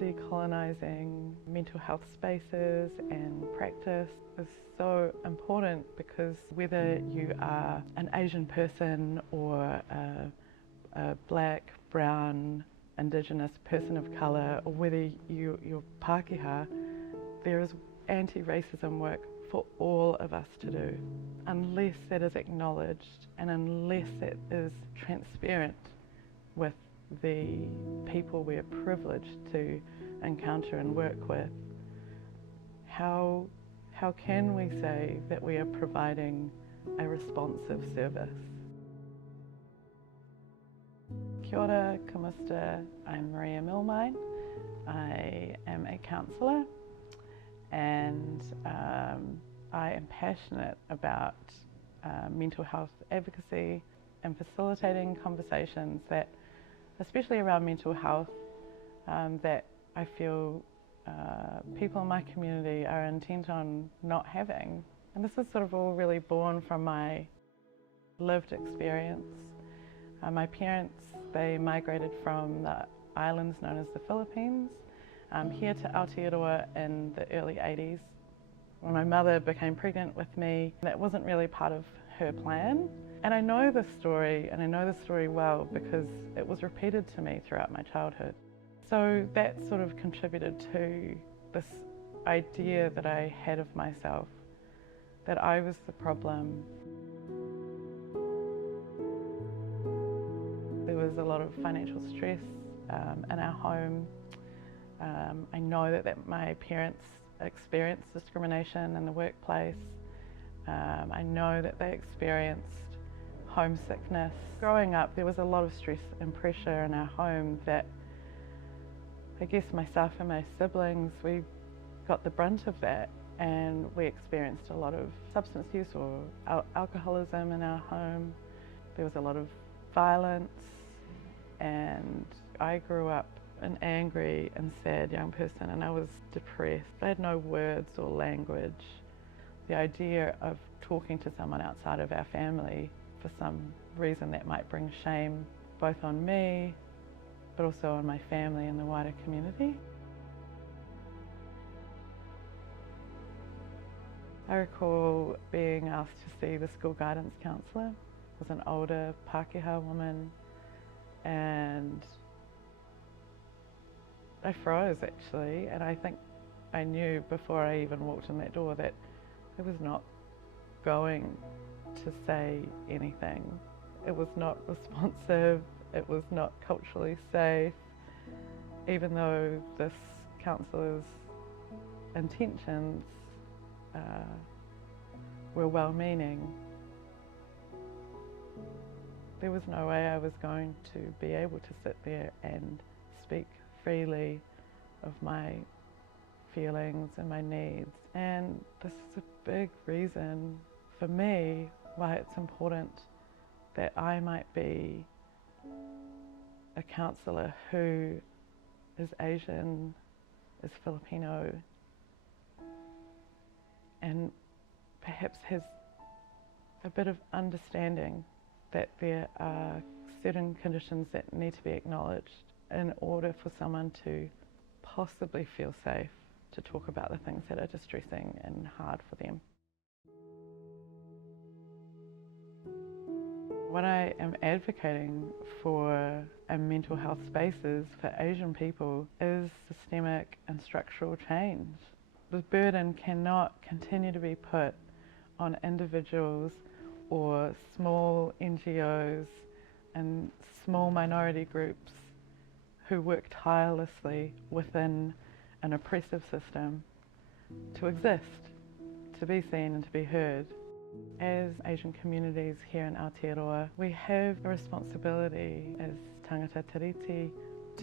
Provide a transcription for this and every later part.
Decolonizing mental health spaces and practice is so important because whether you are an Asian person or a black, brown, Indigenous person of colour, or whether you're Pākehā, there is anti-racism work for all of us to do. Unless that is acknowledged and unless it is transparent with the people we're privileged to encounter and work with, how can we say that we are providing a responsive service? Kia ora, kamista. I'm Maria Milmine. I am a counsellor and I am passionate about mental health advocacy and facilitating conversations that, especially around mental health, that I feel people in my community are intent on not having. And this is sort of all really born from my lived experience. My parents, they migrated from the islands known as the Philippines here to Aotearoa in the early 80s. When my mother became pregnant with me, that wasn't really part of her plan. And I know this story, and I know the story well because it was repeated to me throughout my childhood. So that sort of contributed to this idea that I had of myself, that I was the problem. There was a lot of financial stress in our home. I know that my parents experienced discrimination in the workplace. I know that they experienced homesickness. Growing up, there was a lot of stress and pressure in our home that I guess myself and my siblings, we got the brunt of that, and we experienced a lot of substance use or alcoholism in our home. There was a lot of violence, and I grew up an angry and sad young person, and I was depressed. I had no words or language. The idea of talking to someone outside of our family for some reason that might bring shame both on me but also on my family and the wider community. I recall being asked to see the school guidance counsellor. It was an older Pākehā woman, and I froze actually, and I think I knew before I even walked in that door that I was not going to say anything. It was not responsive, it was not culturally safe, even though this counsellor's intentions were well-meaning. There was no way I was going to be able to sit there and speak freely of my feelings and my needs. And this is a big reason for me why it's important that I might be a counsellor who is Asian, is Filipino, and perhaps has a bit of understanding that there are certain conditions that need to be acknowledged in order for someone to possibly feel safe to talk about the things that are distressing and hard for them. What I am advocating for in mental health spaces for Asian people is systemic and structural change. The burden cannot continue to be put on individuals or small NGOs and small minority groups who work tirelessly within an oppressive system to exist, to be seen and to be heard. As Asian communities here in Aotearoa, we have a responsibility as tangata tiriti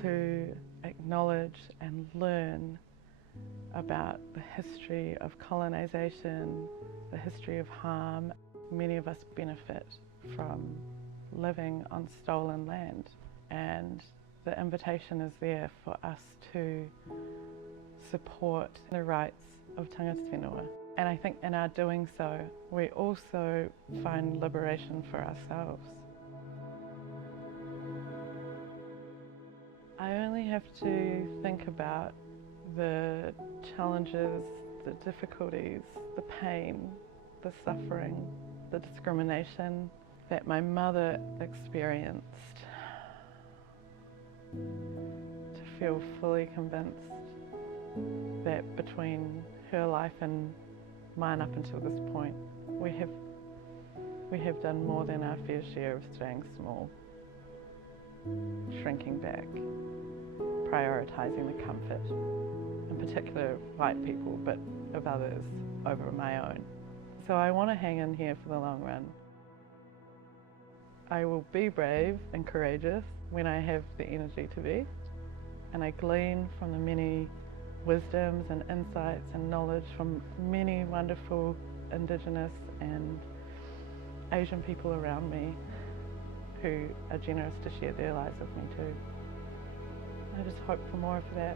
to acknowledge and learn about the history of colonisation, the history of harm. Many of us benefit from living on stolen land, and the invitation is there for us to support the rights of tangata whenua. And I think in our doing so, we also find liberation for ourselves. I only have to think about the challenges, the difficulties, the pain, the suffering, the discrimination that my mother experienced, to feel fully convinced that between her life and mine up until this point, we have done more than our fair share of staying small, shrinking back, prioritising the comfort, in particular of white people, but of others over my own. So I want to hang in here for the long run. I will be brave and courageous when I have the energy to be, and I glean from the many wisdoms and insights and knowledge from many wonderful Indigenous and Asian people around me who are generous to share their lives with me too. I just hope for more of that.